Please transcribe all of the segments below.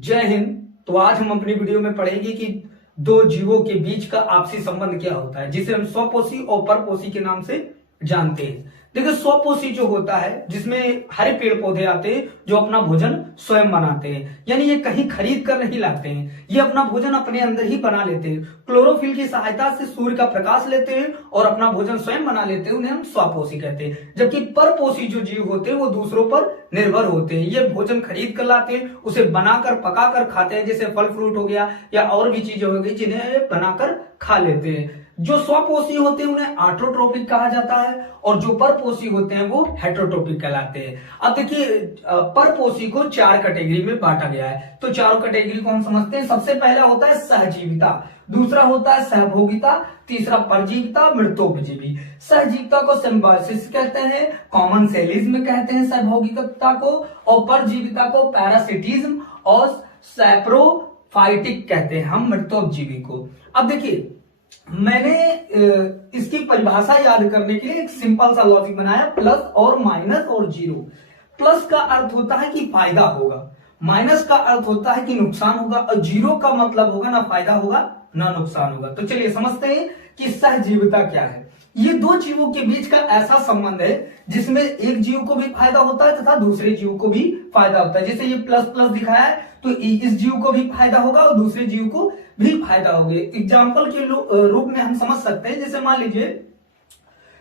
जय हिंद। तो आज हम अपनी वीडियो में पढ़ेंगे कि दो जीवों के बीच का आपसी संबंध क्या होता है, जिसे हम स्वपोषी और परपोषी के नाम से जानते हैं। देखिए, स्वपोषी जो होता है जिसमें हरे पेड़ पौधे आते हैं जो अपना भोजन स्वयं बनाते हैं, यानी ये कहीं खरीद कर नहीं लाते हैं, ये अपना भोजन अपने अंदर ही बना लेते हैं। क्लोरोफिल की सहायता से सूर्य का प्रकाश लेते हैं और अपना भोजन स्वयं बना लेते हैं, उन्हें हम स्वपोषी कहते हैं। जबकि परपोषी जो जीव होते हैं वो दूसरों पर निर्भर होते हैं, ये भोजन खरीद कर लाते हैं, उसे बनाकर पकाकर खाते हैं, जैसे फल फ्रूट हो गया या और भी चीजें हो गई जिन्हें बनाकर खा लेते हैं। जो स्वपोषी होते हैं उन्हें ऑटोट्रोपिक कहा जाता है और जो परपोषी होते हैं वो हेटेरोट्रोपिक कहलाते हैं। अब देखिए, परपोषी को चार कैटेगरी में बांटा गया है। तो चारों कैटेगरी को हम समझते हैं। सबसे पहला होता है सहजीविता, दूसरा होता है सहभोगिता, तीसरा परजीविता, मृतोपजीवी। सहजीविता को सिम्बायोसिस कहते हैं, कॉमन सेलिज्म कहते हैं सहभोगिता को, और परजीविता को पैरासिटिज्म और सैप्रोफाइटिक कहते हैं हम मृतोपजीवी को। अब देखिए, मैंने इसकी परिभाषा याद करने के लिए एक सिंपल सा लॉजिक बनाया, प्लस और माइनस और जीरो। प्लस का अर्थ होता है कि फायदा होगा, माइनस का अर्थ होता है कि नुकसान होगा, और जीरो का मतलब होगा ना फायदा होगा ना नुकसान होगा। तो चलिए समझते हैं कि सहजीविता क्या है। ये दो जीवों के बीच का ऐसा संबंध है जिसमें एक जीव को भी फायदा होता है तथा दूसरे जीव को भी फायदा होता है। जैसे ये प्लस प्लस दिखाया है तो इस जीव को भी फायदा होगा और दूसरे जीव को भी फायदा होगा। एग्जाम्पल के रूप में हम समझ सकते हैं, जैसे मान लीजिए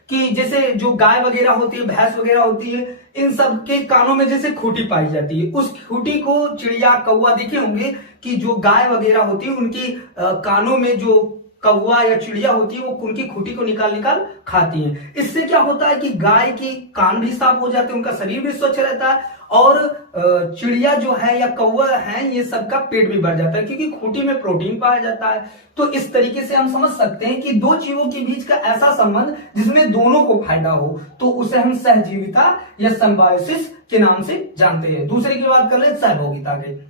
कि जैसे जो गाय वगैरह होती है, भैंस वगैरह होती है, इन सब के कानों में जैसे खूंटी पाई जाती है, उस खूंटी को चिड़िया कौवा देखे होंगे कि जो गाय वगैरह होती है उनकी कानों में जो कौवा या चिड़िया होती है वो उनकी खूंटी को निकाल निकाल खाती है। इससे क्या होता है कि गाय की कान भी साफ हो जाते हैं, उनका शरीर भी स्वच्छ रहता है, और चिड़िया जो है या कौवा है ये सबका पेट भी भर जाता है क्योंकि खूंटी में प्रोटीन पाया जाता है। तो इस तरीके से हम समझ सकते हैं कि दो जीवों के बीच का ऐसा संबंध जिसमें दोनों को फायदा हो, तो उसे हम सहजीविता या सिम्बायोसिस के नाम से जानते हैं। दूसरे की बात कर ले सहभोगिता के।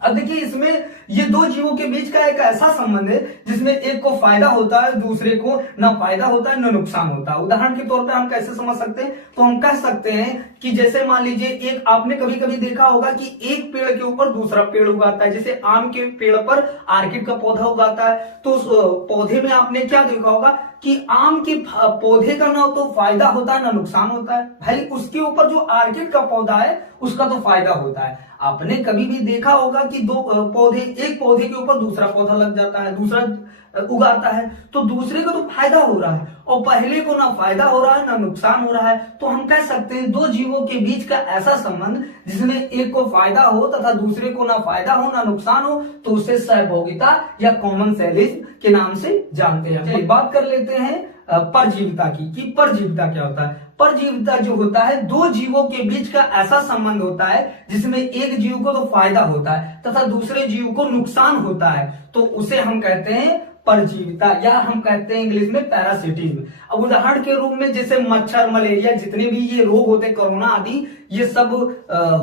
अब देखिए, इसमें ये दो जीवों के बीच का एक ऐसा संबंध है जिसमें एक को फायदा होता है, दूसरे को ना फायदा होता है ना नुकसान होता है। उदाहरण के तौर पे हम कैसे समझ सकते हैं, तो हम कह सकते हैं कि जैसे मान लीजिए एक आपने कभी कभी देखा होगा कि एक पेड़ के ऊपर दूसरा पेड़ उगाता है। जैसे आम के पेड़ पर आर्किड का पौधा उगाता है, तो उस पौधे में आपने क्या देखा होगा कि आम के पौधे का ना तो फायदा होता है ना नुकसान होता है। भाई, उसके ऊपर जो आर्किड का पौधा है उसका तो फायदा होता है। आपने कभी भी देखा होगा कि दो पौधे, एक पौधे के ऊपर दूसरा पौधा लग जाता है, दूसरा उगाता है, तो दूसरे को तो फायदा हो रहा है और पहले को ना फायदा हो रहा है ना नुकसान हो रहा है। तो हम कह सकते हैं दो जीवों के बीच का ऐसा संबंध जिसमें एक को फायदा हो तथा दूसरे को ना फायदा हो ना नुकसान हो, तो उसे सहभोगिता या कॉमन सेलिज्म के नाम से जानते हैं। चलिए बात कर लेते हैं परजीविता की, कि परजीविता क्या होता है। परजीविता जो होता है दो जीवों के बीच का ऐसा संबंध होता है जिसमें एक जीव को तो फायदा होता है तथा दूसरे जीव को नुकसान होता है, तो उसे हम कहते हैं परजीविता, या हम कहते हैं इंग्लिश में पैरासिटिज्म। अब उदाहरण के रूप में जैसे मच्छर, मलेरिया, जितने भी ये रोग होते हैं, कोरोना आदि, ये सब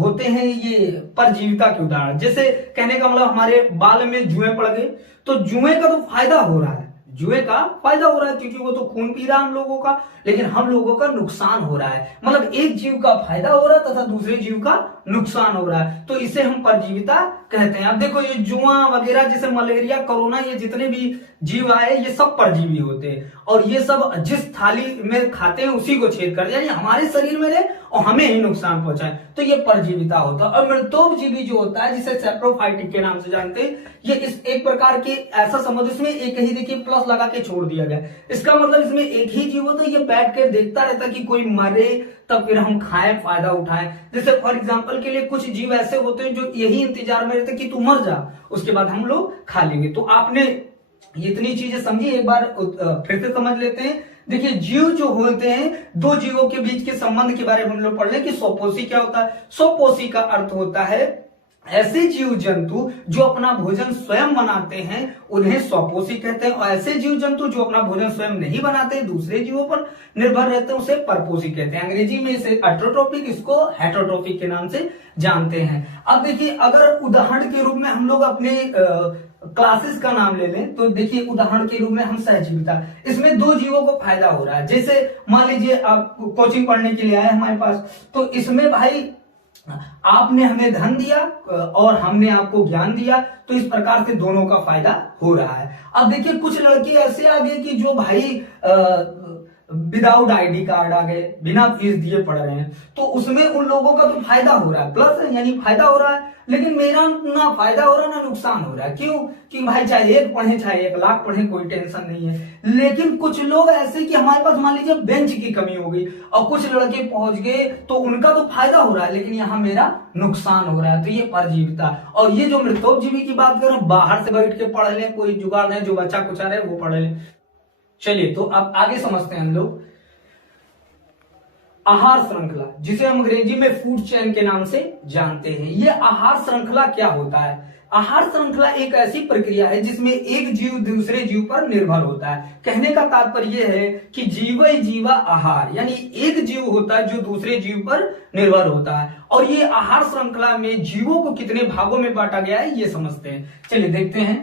होते हैं ये परजीविता के उदाहरण। जैसे कहने का मतलब हमारे बाल में जुएं पड़ गए, तो जुएं का तो फायदा हो रहा है, जुए का फायदा हो रहा है क्योंकि वो तो खून पी रहा है हम लोगों का, लेकिन हम लोगों का नुकसान हो रहा है। मतलब एक जीव का फायदा हो रहा है तथा दूसरे जीव का नुकसान हो रहा है, तो इसे हम परजीविता कहते हैं। अब देखो, ये जुआ वगैरह जैसे मलेरिया, कोरोना, ये जितने भी जीव आए ये सब परजीवी होते हैं, और ये सब जिस थाली में खाते हैं उसी को छेद कर, यानी हमारे शरीर में रहे और हमें ही नुकसान पहुंचाए, तो ये परजीविता होता है। और मृतोपजीवी जो होता है जिसे सैप्रोफाइटिक के नाम से जानते हैं, ये इस एक प्रकार के ऐसा समझ, इसमें एक ही देखिए प्लस लगा के छोड़ दिया गया। इसका मतलब इसमें एक ही जीव होता है, ये बैठ कर देखता रहता कि कोई मरे तब फिर हम खाएं, फायदा उठाएं। जैसे फॉर एग्जांपल के लिए कुछ जीव ऐसे होते हैं जो यही इंतजार में रहते कि तू मर जा, उसके बाद हम लोग खा लेंगे। तो आपने इतनी चीजें समझी, एक बार फिर से समझ लेते हैं। देखिए, जीव जो होते हैं दो जीवों के बीच के संबंध के बारे में हम लोग पढ़ लें कि स्वपोषी क्या होता है। स्वपोषी का अर्थ होता है ऐसे जीव जंतु जो अपना भोजन स्वयं बनाते हैं उन्हें स्वपोषी कहते हैं, और ऐसे जीव जंतु जो अपना भोजन स्वयं नहीं बनाते, दूसरे जीवों पर निर्भर रहते हैं, उसे परपोषी कहते हैं। अंग्रेजी में इसे ऑटोट्रोपिक, इसको हेटेरोट्रोपिक के नाम से जानते हैं। अब देखिए, अगर उदाहरण के रूप में हम लोग अपने क्लासेस का नाम ले लें, तो देखिए उदाहरण के रूप में हम सहजीविता, इसमें दो जीवों को फायदा हो रहा है। जैसे मान लीजिए आप कोचिंग पढ़ने के लिए आए हमारे पास, तो इसमें भाई आपने हमें धन दिया और हमने आपको ज्ञान दिया, तो इस प्रकार से दोनों का फायदा हो रहा है। अब देखिए कुछ लड़के ऐसे आ गए कि जो भाई विदाउट आईडी कार्ड आ गए, बिना फीस दिए पढ़ रहे हैं, तो उसमें उन लोगों का तो फायदा हो रहा है, प्लस यानी फायदा हो रहा है, लेकिन मेरा ना फायदा हो रहा है ना नुकसान हो रहा है। क्यों? कि भाई चाहे 1 पढ़े चाहे 1 लाख पढ़े कोई टेंशन नहीं है। लेकिन कुछ लोग ऐसे कि हमारे पास मान लीजिए बेंच की कमी हो गई और कुछ लड़के पहुंच गए, तो उनका तो फायदा हो रहा है लेकिन यहाँ मेरा नुकसान हो रहा है। तो ये परजीविता। और ये जो मृतोपजीवी की बात करें, बाहर से बैठ के पढ़ ले, कोई जुगाड़ है, जो बच्चा कुचा रहे वो पढ़ ले। चलिए तो अब आगे समझते हैं हम लोग आहार श्रृंखला, जिसे हम अंग्रेजी में फूड चेन के नाम से जानते हैं। ये आहार श्रृंखला क्या होता है? आहार श्रृंखला एक ऐसी प्रक्रिया है जिसमें एक जीव दूसरे जीव पर निर्भर होता है। कहने का तात्पर्य यह है कि जीव जीवा आहार, यानी एक जीव होता है जो दूसरे जीव पर निर्भर होता है। और ये आहार श्रृंखला में जीवों को कितने भागों में बांटा गया है ये समझते हैं। चलिए देखते हैं।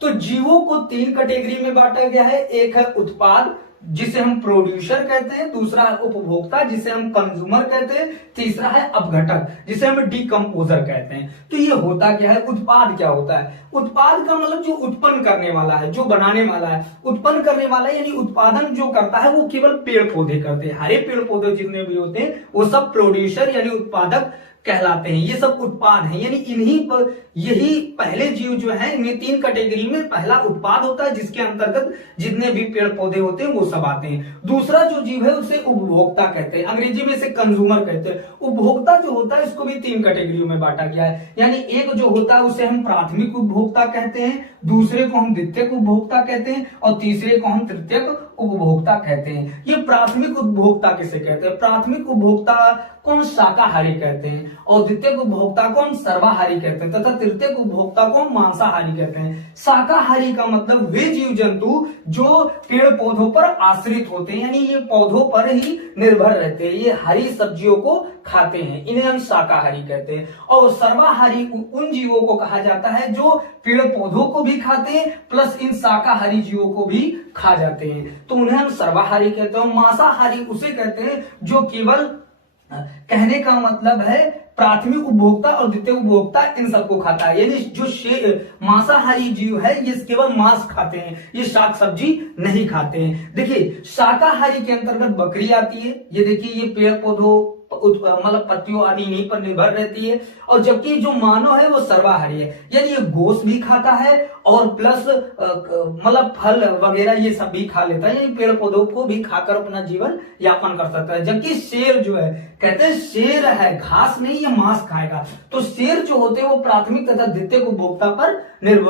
तो जीवों को 3 कैटेगरी में बांटा गया है। एक है उत्पाद, जिसे हम प्रोड्यूसर कहते हैं, दूसरा है उपभोक्ता, जिसे हम कंज्यूमर कहते हैं, तीसरा है अपघटक, जिसे हम डिकम्पोजर कहते हैं। तो ये होता क्या है? उत्पाद क्या होता है? उत्पाद का मतलब जो उत्पन्न करने वाला है, जो बनाने वाला है। उत्पन्न करने वाला यानी उत्पादन जो करता है वो केवल पेड़ पौधे करते हैं। हरे पेड़ पौधे जितने भी होते हैं वो सब प्रोड्यूसर यानी उत्पादक कहलाते हैं। ये सब उत्पाद हैं, यानी इन्हीं पर यही पहले जीव जो है इन्हें 3 कैटेगरी में, पहला उत्पाद होता है जिसके अंतर्गत जितने भी पेड़ पौधे होते हैं वो सब आते हैं। दूसरा जो जीव है उसे उपभोक्ता कहते हैं, अंग्रेजी में इसे कंज्यूमर कहते हैं। उपभोक्ता जो होता है इसको भी 3 कैटेगरियों में बांटा गया है। यानी एक जो होता है उसे हम प्राथमिक उपभोक्ता कहते हैं, दूसरे को हम द्वितीयक उपभोक्ता कहते हैं और तीसरे को हम तृतीयक उपभोक्ता कहते हैं। ये प्राथमिक उपभोक्ता किसे कहते हैं? प्राथमिक उपभोक्ता को हम शाकाहारी कहते हैं और द्वितीयक उपभोक्ता को हम सर्वाहारी कहते हैं तथा तृतीयक उपभोक्ता को हम मांसाहारी कहते हैं। शाकाहारी का मतलब वे जीव जंतु जो पेड़ पौधों पर आश्रित होते हैं, यानी ये पौधों पर ही निर्भर रहते हैं, ये हरी सब्जियों को खाते हैं, इन्हें हम शाकाहारी कहते हैं। और सर्वाहारी उन जीवों को कहा जाता है जो पेड़ पौधों को भी खाते हैं प्लस इन शाकाहारी जीवों को भी खा जाते हैं, तो उन्हें हम सर्वाहारी कहते हैं। मांसाहारी उसे कहते हैं जो केवल, कहने का मतलब है प्राथमिक उपभोक्ता और द्वितीय उपभोक्ता इन सबको खाता है, यानी जो मांसाहारी जीव है ये केवल मांस खाते हैं, ये शाक सब्जी नहीं खाते हैं। देखिए शाकाहारी के अंतर्गत बकरी आती है, ये देखिए ये पेड़ पौधों मतलब पत्तियों आदि इन्हीं पर निर्भर रहती है। और जबकि जो मानव है वो सर्वाहारी है, यानी ये गोश्त भी खाता है और प्लस मतलब फल वगैरह ये सब भी खा लेता है, यानी पेड़ पौधों को भी खाकर अपना जीवन यापन कर सकता है। जबकि शेर जो है, कहते हैं शेर है घास नहीं, ये मांस खाएगा। तो शेर जो होते हैं वो प्राथमिक तथा द्वितीयक उपभोक्ता पर निर्भर